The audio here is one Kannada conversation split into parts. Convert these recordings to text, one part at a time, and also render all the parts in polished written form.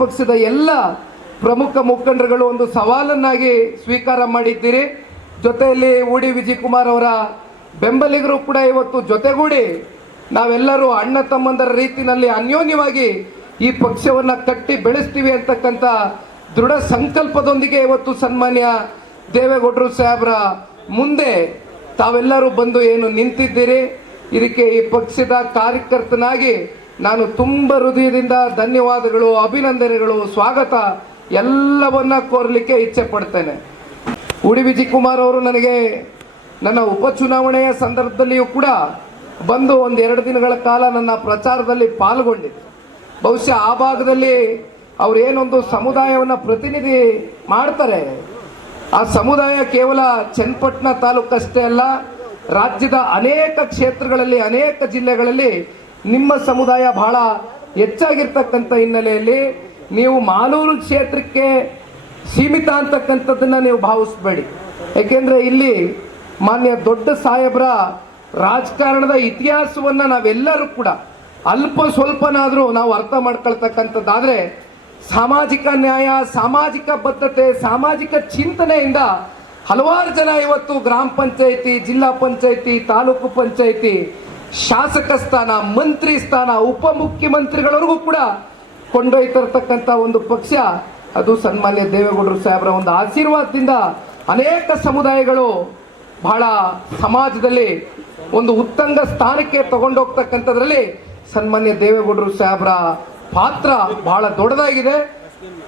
ಪಕ್ಷದ ಎಲ್ಲ ಪ್ರಮುಖ ಮುಖಂಡರುಗಳು ಒಂದು ಸವಾಲನ್ನಾಗಿ ಸ್ವೀಕಾರ ಮಾಡಿದ್ದೀರಿ. ಜೊತೆಯಲ್ಲಿ ಉಡಿ ವಿಜಯಕುಮಾರ್ ಅವರ ಬೆಂಬಲಿಗರು ಕೂಡ ಇವತ್ತು ಜೊತೆಗೂಡಿ ನಾವೆಲ್ಲರೂ ಅಣ್ಣ ತಮ್ಮಂದರ ರೀತಿಯಲ್ಲಿ ಅನ್ಯೋನ್ಯವಾಗಿ ಈ ಪಕ್ಷವನ್ನು ಕಟ್ಟಿ ಬೆಳೆಸ್ತೀವಿ ಅಂತಕ್ಕಂಥ ದೃಢ ಸಂಕಲ್ಪದೊಂದಿಗೆ ಇವತ್ತು ಸನ್ಮಾನ್ಯ ದೇವೇಗೌಡರು ಸಾಹೇಬ್ರ ಮುಂದೆ ತಾವೆಲ್ಲರೂ ಬಂದು ಏನು ನಿಂತಿದ್ದೀರಿ. ಇದಕ್ಕೆ ಈ ಪಕ್ಷದ ಕಾರ್ಯಕರ್ತನಾಗಿ ನಾನು ತುಂಬ ಹೃದಯದಿಂದ ಧನ್ಯವಾದಗಳು, ಅಭಿನಂದನೆಗಳು, ಸ್ವಾಗತ ಎಲ್ಲವನ್ನ ಕೋರಲಿಕ್ಕೆ ಇಚ್ಛೆ ಪಡ್ತೇನೆ. ಉಡಿ ವಿಜಯಕುಮಾರ್ ಅವರು ನನಗೆ ನನ್ನ ಉಪಚುನಾವಣೆಯ ಸಂದರ್ಭದಲ್ಲಿಯೂ ಕೂಡ ಬಂದು ಒಂದು 2 ದಿನಗಳ ಕಾಲ ನನ್ನ ಪ್ರಚಾರದಲ್ಲಿ ಪಾಲ್ಗೊಂಡಿದ್ದೆ. ಬಹುಶಃ ಆ ಭಾಗದಲ್ಲಿ ಅವ್ರು ಏನೊಂದು ಸಮುದಾಯವನ್ನು ಪ್ರತಿನಿಧಿ ಮಾಡ್ತಾರೆ, ಆ ಸಮುದಾಯ ಕೇವಲ ಚನ್ನಪಟ್ಟಣ ತಾಲೂಕಷ್ಟೇ ಅಲ್ಲ, ರಾಜ್ಯದ ಅನೇಕ ಕ್ಷೇತ್ರಗಳಲ್ಲಿ ಅನೇಕ ಜಿಲ್ಲೆಗಳಲ್ಲಿ ನಿಮ್ಮ ಸಮುದಾಯ ಬಹಳ ಹೆಚ್ಚಾಗಿರ್ತಕ್ಕಂಥ ಹಿನ್ನೆಲೆಯಲ್ಲಿ ನೀವು ಮಾಲೂರು ಕ್ಷೇತ್ರಕ್ಕೆ ಸೀಮಿತ ಅಂತಕ್ಕಂಥದ್ದನ್ನು ನೀವು ಭಾವಿಸಬೇಡಿ. ಏಕೆಂದರೆ ಇಲ್ಲಿ ಮಾನ್ಯ ದೊಡ್ಡ ಸಾಹೇಬ್ರ ರಾಜಕಾರಣದ ಇತಿಹಾಸವನ್ನು ನಾವೆಲ್ಲರೂ ಕೂಡ ಅಲ್ಪ ಸ್ವಲ್ಪನಾದರೂ ನಾವು ಅರ್ಥ ಮಾಡ್ಕೊಳ್ತಕ್ಕಂಥದ್ದಾದರೆ ಸಾಮಾಜಿಕ ನ್ಯಾಯ, ಸಾಮಾಜಿಕ ಬದ್ಧತೆ, ಸಾಮಾಜಿಕ ಚಿಂತನೆಯಿಂದ ಹಲವಾರು ಜನ ಇವತ್ತು ಗ್ರಾಮ ಪಂಚಾಯಿತಿ, ಜಿಲ್ಲಾ ಪಂಚಾಯಿತಿ, ತಾಲೂಕು ಪಂಚಾಯಿತಿ, ಶಾಸಕ ಸ್ಥಾನ, ಮಂತ್ರಿ ಸ್ಥಾನ, ಉಪಮುಖ್ಯಮಂತ್ರಿಗಳವರೆಗೂ ಕೂಡ ಕೊಂಡೊಯ್ತಿರ್ತಕ್ಕಂಥ ಒಂದು ಪಕ್ಷ ಅದು ಸನ್ಮಾನ್ಯ ದೇವೇಗೌಡರು ಸಾಹೇಬರ ಒಂದು ಆಶೀರ್ವಾದದಿಂದ ಅನೇಕ ಸಮುದಾಯಗಳು ಬಹಳ ಸಮಾಜದಲ್ಲಿ ಒಂದು ಉತ್ತಂಗ ಸ್ಥಾನಕ್ಕೆ ತಗೊಂಡೋಗ್ತಕ್ಕಂಥದ್ರಲ್ಲಿ ಸನ್ಮಾನ್ಯ ದೇವೇಗೌಡರು ಸಾಹೇಬರ ಪಾತ್ರ ಬಹಳ ದೊಡ್ಡದಾಗಿದೆ.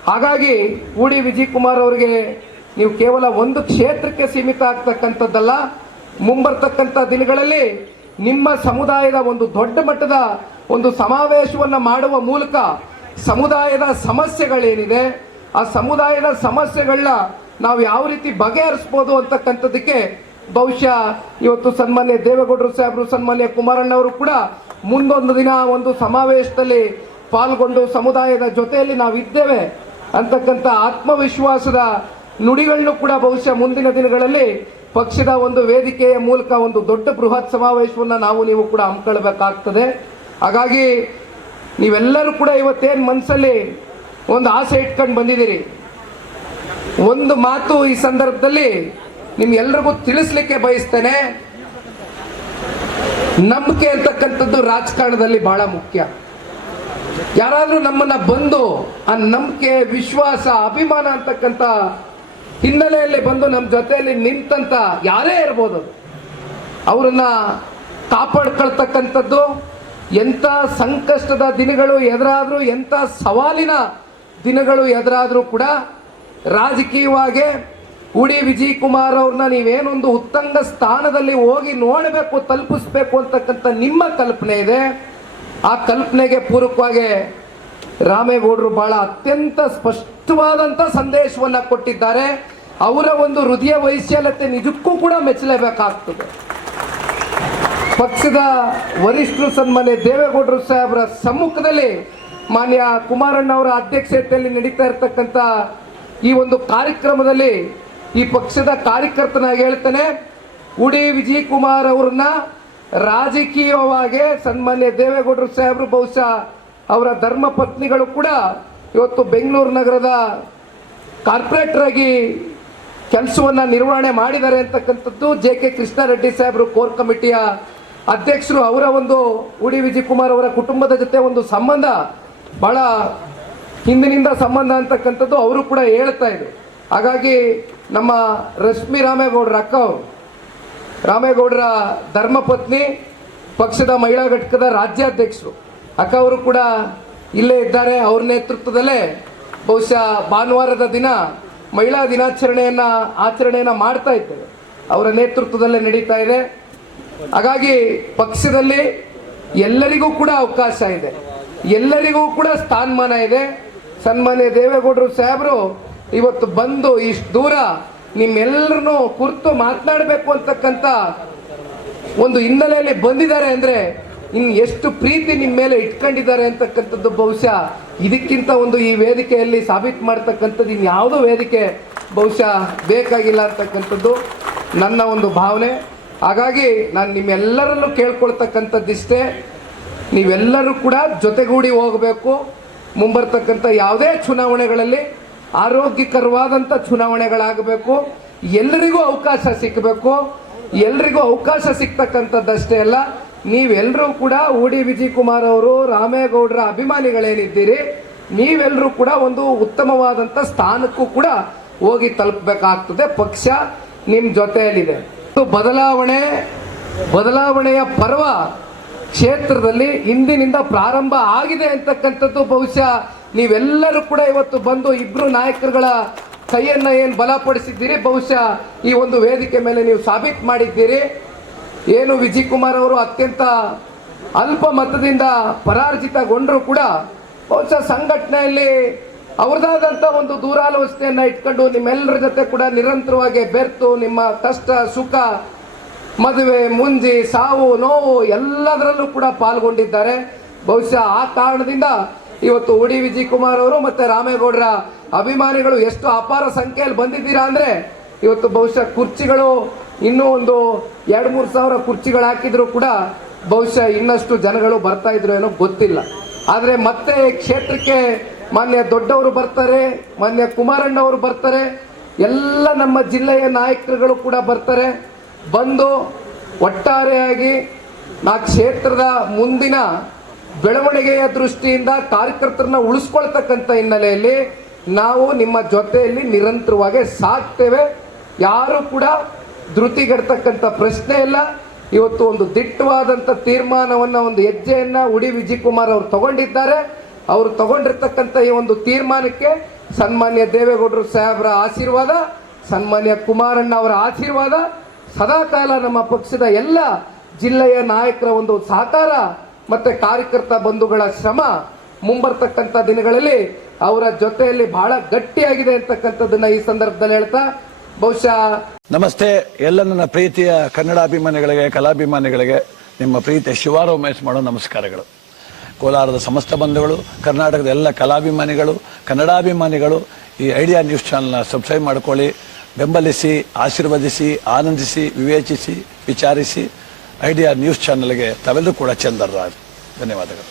ಹಾಗಾಗಿ ಉಡಿ ವಿಜಯಕುಮಾರ್ ಅವರಿಗೆ ನೀವು ಕೇವಲ ಒಂದು ಕ್ಷೇತ್ರಕ್ಕೆ ಸೀಮಿತ ಆಗ್ತಕ್ಕಂಥದ್ದಲ್ಲ, ಮುಂಬರ್ತಕ್ಕಂಥ ದಿನಗಳಲ್ಲಿ ನಿಮ್ಮ ಸಮುದಾಯದ ಒಂದು ದೊಡ್ಡ ಮಟ್ಟದ ಒಂದು ಸಮಾವೇಶವನ್ನು ಮಾಡುವ ಮೂಲಕ ಸಮುದಾಯದ ಸಮಸ್ಯೆಗಳೇನಿದೆ ಆ ಸಮುದಾಯದ ಸಮಸ್ಯೆಗಳನ್ನ ನಾವು ಯಾವ ರೀತಿ ಬಗೆಹರಿಸ್ಬೋದು ಅಂತಕ್ಕಂಥದ್ದಕ್ಕೆ ಬಹುಶಃ ಇವತ್ತು ಸನ್ಮಾನ್ಯ ದೇವೇಗೌಡರು ಸಾಹೇಬರು, ಸನ್ಮಾನ್ಯ ಕುಮಾರಣ್ಣವರು ಕೂಡ ಮುಂದೊಂದು ದಿನ ಒಂದು ಸಮಾವೇಶದಲ್ಲಿ ಪಾಲ್ಗೊಂಡು ಸಮುದಾಯದ ಜೊತೆಯಲ್ಲಿ ನಾವಿದ್ದೇವೆ ಅಂತಕ್ಕಂಥ ಆತ್ಮವಿಶ್ವಾಸದ ನುಡಿಗಳನ್ನು ಕೂಡ ಬಹುಶಃ ಮುಂದಿನ ದಿನಗಳಲ್ಲಿ ಪಕ್ಷದ ಒಂದು ವೇದಿಕೆಯ ಮೂಲಕ ಒಂದು ದೊಡ್ಡ ಬೃಹತ್ ಸಮಾವೇಶವನ್ನು ನಾವು ನೀವು ಕೂಡ ಹಮ್ಮಿಕೊಳ್ಬೇಕಾಗ್ತದೆ. ಹಾಗಾಗಿ ನೀವೆಲ್ಲರೂ ಕೂಡ ಇವತ್ತೇನು ಮನಸ್ಸಲ್ಲಿ ಒಂದು ಆಸೆ ಇಟ್ಕೊಂಡು ಬಂದಿದ್ದೀರಿ, ಒಂದು ಮಾತು ಈ ಸಂದರ್ಭದಲ್ಲಿ ನಿಮ್ಗೆಲ್ರಿಗೂ ತಿಳಿಸ್ಲಿಕ್ಕೆ ಬಯಸ್ತೇನೆ. ನಂಬಿಕೆ ಅಂತಕ್ಕಂಥದ್ದು ರಾಜಕಾರಣದಲ್ಲಿ ಬಹಳ ಮುಖ್ಯ. ಯಾರಾದರೂ ನಮ್ಮನ್ನ ಬಂದು ಆ ನಂಬಿಕೆ, ವಿಶ್ವಾಸ, ಅಭಿಮಾನ ಅಂತಕ್ಕಂಥ ಹಿನ್ನೆಲೆಯಲ್ಲಿ ಬಂದು ನಮ್ಮ ಜೊತೆಯಲ್ಲಿ ನಿಂತಂತ ಯಾರೇ ಇರ್ಬೋದು, ಅವರನ್ನ ಕಾಪಾಡ್ಕೊಳ್ತಕ್ಕಂಥದ್ದು, ಎಂಥ ಸಂಕಷ್ಟದ ದಿನಗಳು ಎದುರಾದರೂ, ಎಂಥ ಸವಾಲಿನ ದಿನಗಳು ಎದುರಾದರೂ ಕೂಡ ರಾಜಕೀಯವಾಗಿ ಉಡಿ ವಿಜಯಕುಮಾರ್ ಅವ್ರನ್ನ ನೀವೇನೊಂದು ಉತ್ತಂಗ ಸ್ಥಾನದಲ್ಲಿ ಹೋಗಿ ನೋಡಬೇಕು, ತಲುಪಿಸ್ಬೇಕು ಅಂತಕ್ಕಂಥ ನಿಮ್ಮ ಕಲ್ಪನೆ ಇದೆ. ಆ ಕಲ್ಪನೆಗೆ ಪೂರಕವಾಗಿ ರಾಮೇಗೌಡರು ಬಹಳ ಅತ್ಯಂತ ಸ್ಪಷ್ಟವಾದಂಥ ಸಂದೇಶವನ್ನು ಕೊಟ್ಟಿದ್ದಾರೆ. ಅವರ ಒಂದು ಹೃದಯ ವೈಶಾಲ್ಯತೆ ನಿಜಕ್ಕೂ ಕೂಡ ಮೆಚ್ಚಲೇಬೇಕಾಗ್ತದೆ. ಪಕ್ಷದ ವರಿಷ್ಠರು ಸನ್ಮಾನ್ಯ ದೇವೇಗೌಡರು ಸಾಹೇಬರ ಸಮ್ಮುಖದಲ್ಲಿ ಮಾನ್ಯ ಕುಮಾರಣ್ಣವರ ಅಧ್ಯಕ್ಷತೆಯಲ್ಲಿ ನಡೀತಾ ಇರತಕ್ಕಂಥ ಈ ಒಂದು ಕಾರ್ಯಕ್ರಮದಲ್ಲಿ ಈ ಪಕ್ಷದ ಕಾರ್ಯಕರ್ತನಾಗಿ ಹೇಳ್ತೇನೆ, ಉಡಿ ವಿಜಯಕುಮಾರ್ ಅವ್ರನ್ನ ರಾಜಕೀಯವಾಗಿ ಸನ್ಮಾನ್ಯ ದೇವೇಗೌಡರು ಸಾಹೇಬರು ಬಹುಶಃ ಅವರ ಧರ್ಮ ಪತ್ನಿಗಳು ಕೂಡ ಇವತ್ತು ಬೆಂಗಳೂರು ನಗರದ ಕಾರ್ಪೊರೇಟರ್ ಆಗಿ ಕೆಲಸವನ್ನು ನಿರ್ವಹಣೆ ಮಾಡಿದ್ದಾರೆ ಅಂತಕ್ಕಂಥದ್ದು JK ಕೃಷ್ಣಾರೆಡ್ಡಿ ಸಾಹೇಬರು ಕೋರ್ ಕಮಿಟಿಯ ಅಧ್ಯಕ್ಷರು. ಅವರ ಒಂದು ಉಡಿ ವಿಜಯಕುಮಾರ್ ಅವರ ಕುಟುಂಬದ ಜೊತೆ ಒಂದು ಸಂಬಂಧ ಬಹಳ ಹಿಂದಿನಿಂದ ಸಂಬಂಧ ಅಂತಕ್ಕಂಥದ್ದು ಅವರು ಕೂಡ ಹೇಳ್ತಾ ಇದ್ರು. ಹಾಗಾಗಿ ನಮ್ಮ ರಶ್ಮಿ ರಾಮೇಗೌಡರ ಅಕ್ಕ ಅವರು, ರಾಮೇಗೌಡರ ಧರ್ಮಪತ್ನಿ, ಪಕ್ಷದ ಮಹಿಳಾ ಘಟಕದ ರಾಜ್ಯಾಧ್ಯಕ್ಷರು ಅಕ್ಕ ಅವರು ಕೂಡ ಇಲ್ಲೇ ಇದ್ದಾರೆ. ಅವ್ರ ನೇತೃತ್ವದಲ್ಲೇ ಬಹುಶಃ ಭಾನುವಾರದ ದಿನ ಮಹಿಳಾ ಆಚರಣೆಯನ್ನು ಮಾಡ್ತಾ ಇದ್ದೇವೆ. ಅವರ ನೇತೃತ್ವದಲ್ಲೇ ನಡೀತಾ ಇದೆ. ಹಾಗಾಗಿ ಪಕ್ಷದಲ್ಲಿ ಎಲ್ಲರಿಗೂ ಕೂಡ ಅವಕಾಶ ಇದೆ, ಎಲ್ಲರಿಗೂ ಕೂಡ ಸ್ಥಾನಮಾನ ಇದೆ. ಸನ್ಮಾನ್ಯ ದೇವೇಗೌಡರು ಸಾಹೇಬರು ಇವತ್ತು ಬಂದು ಇಷ್ಟು ದೂರ ನಿಮ್ಮೆಲ್ಲರನ್ನೂ ಕುರಿತು ಮಾತನಾಡಬೇಕು ಅಂತಕ್ಕಂಥ ಒಂದು ಹಿನ್ನೆಲೆಯಲ್ಲಿ ಬಂದಿದ್ದಾರೆ ಅಂದರೆ ಇನ್ನು ಎಷ್ಟು ಪ್ರೀತಿ ನಿಮ್ಮ ಮೇಲೆ ಇಟ್ಕೊಂಡಿದ್ದಾರೆ ಅಂತಕ್ಕಂಥದ್ದು ಬಹುಶಃ ಇದಕ್ಕಿಂತ ಒಂದು ಈ ವೇದಿಕೆಯಲ್ಲಿ ಸಾಬೀತು ಮಾಡ್ತಕ್ಕಂಥದ್ದು ಇನ್ಯಾವುದೋ ವೇದಿಕೆ ಬಹುಶಃ ಬೇಕಾಗಿಲ್ಲ ಅಂತಕ್ಕಂಥದ್ದು ನನ್ನ ಒಂದು ಭಾವನೆ. ಹಾಗಾಗಿ ನಾನು ನಿಮ್ಮೆಲ್ಲರಲ್ಲೂ ಕೇಳ್ಕೊಳ್ತಕ್ಕಂಥದ್ದಿಷ್ಟೇ, ನೀವೆಲ್ಲರೂ ಕೂಡ ಜೊತೆಗೂಡಿ ಹೋಗಬೇಕು. ಮುಂಬರ್ತಕ್ಕಂಥ ಯಾವುದೇ ಚುನಾವಣೆಗಳಲ್ಲಿ ಆರೋಗ್ಯಕರವಾದಂಥ ಚುನಾವಣೆಗಳಾಗಬೇಕು. ಎಲ್ಲರಿಗೂ ಅವಕಾಶ ಸಿಕ್ಕಬೇಕು. ಎಲ್ರಿಗೂ ಅವಕಾಶ ಸಿಗ್ತಕ್ಕಂಥದ್ದಷ್ಟೇ ಅಲ್ಲ, ನೀವೆಲ್ಲರೂ ಕೂಡ ಉಡಿ ವಿಜಯ್ ಕುಮಾರ್ ಅವರು, ರಾಮೇಗೌಡರ ಅಭಿಮಾನಿಗಳೇನಿದ್ದೀರಿ, ನೀವೆಲ್ಲರೂ ಕೂಡ ಒಂದು ಉತ್ತಮವಾದಂಥ ಸ್ಥಾನಕ್ಕೂ ಕೂಡ ಹೋಗಿ ತಲುಪಬೇಕಾಗ್ತದೆ. ಪಕ್ಷ ನಿಮ್ಮ ಜೊತೆಯಲ್ಲಿದೆ. ಬದಲಾವಣೆಯ ಪರ್ವ ಕ್ಷೇತ್ರದಲ್ಲಿ ಇಂದಿನಿಂದ ಪ್ರಾರಂಭ ಆಗಿದೆ ಅಂತಕ್ಕಂಥದ್ದು ಬಹುಶಃ ನೀವೆಲ್ಲರೂ ಕೂಡ ಇವತ್ತು ಬಂದು ಇಬ್ರು ನಾಯಕರುಗಳ ಕೈಯನ್ನ ಏನು ಬಲಪಡಿಸಿದ್ದೀರಿ, ಬಹುಶಃ ಈ ಒಂದು ವೇದಿಕೆ ಮೇಲೆ ನೀವು ಸಾಬೀತು ಮಾಡಿದ್ದೀರಿ. ಏನು ವಿಜಯ್ ಕುಮಾರ್ ಅವರು ಅತ್ಯಂತ ಅಲ್ಪ ಮತದಿಂದ ಪರಾಜಿತಗೊಂಡರೂ ಕೂಡ ಬಹುಶಃ ಸಂಘಟನೆಯಲ್ಲಿ ಅವ್ರದಾದಂಥ ಒಂದು ದೂರಾಲೋಚನೆಯನ್ನ ಇಟ್ಕೊಂಡು ನಿಮ್ಮೆಲ್ಲರ ಜೊತೆ ಕೂಡ ನಿರಂತರವಾಗಿ ಬೆರ್ತು ನಿಮ್ಮ ಕಷ್ಟ ಸುಖ, ಮದುವೆ ಮುಂಜಿ, ಸಾವು ನೋವು ಎಲ್ಲದರಲ್ಲೂ ಕೂಡ ಪಾಲ್ಗೊಂಡಿದ್ದಾರೆ. ಬಹುಶಃ ಆ ಕಾರಣದಿಂದ ಇವತ್ತು ಉಡಿ ವಿಜಯ್ ಕುಮಾರ್ ಅವರು ಮತ್ತೆ ರಾಮೇಗೌಡರ ಅಭಿಮಾನಿಗಳು ಎಷ್ಟು ಅಪಾರ ಸಂಖ್ಯೆಯಲ್ಲಿ ಬಂದಿದ್ದೀರಾ ಅಂದ್ರೆ, ಇವತ್ತು ಬಹುಶಃ ಕುರ್ಚಿಗಳು ಇನ್ನೂ ಒಂದು 2-3 ಸಾವಿರ ಕುರ್ಚಿಗಳು ಹಾಕಿದ್ರು ಕೂಡ ಬಹುಶಃ ಇನ್ನಷ್ಟು ಜನಗಳು ಬರ್ತಾ ಇದ್ರು ಏನೋ ಗೊತ್ತಿಲ್ಲ. ಆದರೆ ಮತ್ತೆ ಕ್ಷೇತ್ರಕ್ಕೆ ಮಾನ್ಯ ದೊಡ್ಡವರು ಬರ್ತಾರೆ, ಮಾನ್ಯ ಕುಮಾರಣ್ಣ ಅವರು ಬರ್ತಾರೆ, ಎಲ್ಲ ನಮ್ಮ ಜಿಲ್ಲೆಯ ನಾಯಕರುಗಳು ಕೂಡ ಬರ್ತಾರೆ. ಬಂದು ಒಟ್ಟಾರೆಯಾಗಿ ನಾ ಕ್ಷೇತ್ರದ ಮುಂದಿನ ಬೆಳವಣಿಗೆಯ ದೃಷ್ಟಿಯಿಂದ ಕಾರ್ಯಕರ್ತರನ್ನ ಉಳಿಸ್ಕೊಳ್ತಕ್ಕಂಥ ಹಿನ್ನೆಲೆಯಲ್ಲಿ ನಾವು ನಿಮ್ಮ ಜೊತೆಯಲ್ಲಿ ನಿರಂತರವಾಗಿ ಸಾಕ್ತೇವೆ. ಯಾರು ಕೂಡ ಧೃತಿಗೆಡ್ತಕ್ಕಂಥ ಪ್ರಶ್ನೆ ಇಲ್ಲ. ಇವತ್ತು ಒಂದು ದಿಟ್ಟವಾದಂಥ ತೀರ್ಮಾನವನ್ನು, ಒಂದು ಹೆಜ್ಜೆಯನ್ನ ಉಡಿ ವಿಜಯ್ ಕುಮಾರ್ ಅವರು ತಗೊಂಡಿದ್ದಾರೆ. ಅವರು ತಗೊಂಡಿರ್ತಕ್ಕಂಥ ಈ ಒಂದು ತೀರ್ಮಾನಕ್ಕೆ ಸನ್ಮಾನ್ಯ ದೇವೇಗೌಡರು ಸಾಹೇಬರ ಆಶೀರ್ವಾದ, ಸನ್ಮಾನ್ಯ ಕುಮಾರಣ್ಣ ಅವರ ಆಶೀರ್ವಾದ, ಸದಾಕಾಲ ನಮ್ಮ ಪಕ್ಷದ ಎಲ್ಲ ಜಿಲ್ಲೆಯ ನಾಯಕರ ಒಂದು ಸಹಕಾರ ಮತ್ತೆ ಕಾರ್ಯಕರ್ತ ಬಂಧುಗಳ ಶ್ರಮ ಮುಂಬರ್ತಕ್ಕಂಥ ದಿನಗಳಲ್ಲಿ ಅವರ ಜೊತೆಯಲ್ಲಿ ಬಹಳ ಗಟ್ಟಿಯಾಗಿದೆ ಅಂತಕ್ಕಂಥದ್ದನ್ನ ಈ ಸಂದರ್ಭದಲ್ಲಿ ಹೇಳ್ತಾ, ಬಹುಶಃ ನಮಸ್ತೆ ಎಲ್ಲ ನನ್ನ ಪ್ರೀತಿಯ ಕನ್ನಡಾಭಿಮಾನಿಗಳಿಗೆ, ಕಲಾಭಿಮಾನಿಗಳಿಗೆ ನಿಮ್ಮ ಪ್ರೀತಿಯ ಶಿವಾರ ಉಮೇಶ್ ಮಾಡೋ ನಮಸ್ಕಾರಗಳು. ಕೋಲಾರದ ಸಮಸ್ತ ಬಂಧುಗಳು, ಕರ್ನಾಟಕದ ಎಲ್ಲ ಕಲಾಭಿಮಾನಿಗಳು, ಕನ್ನಡಾಭಿಮಾನಿಗಳು ಈ ಐಡಿಯಾ ನ್ಯೂಸ್ ಚಾನಲ್ನ ಸಬ್ಸ್ಕ್ರೈಬ್ ಮಾಡ್ಕೊಳ್ಳಿ, ಬೆಂಬಲಿಸಿ, ಆಶೀರ್ವದಿಸಿ, ಆನಂದಿಸಿ, ವಿವೇಚಿಸಿ, ವಿಚಾರಿಸಿ. ಐಡಿಯಾ ನ್ಯೂಸ್ ಚಾನಲ್ಗೆ ತಾವೆಲ್ಲರೂ ಕೂಡ ಚಂದರ್ರಾಜ್. ಧನ್ಯವಾದಗಳು.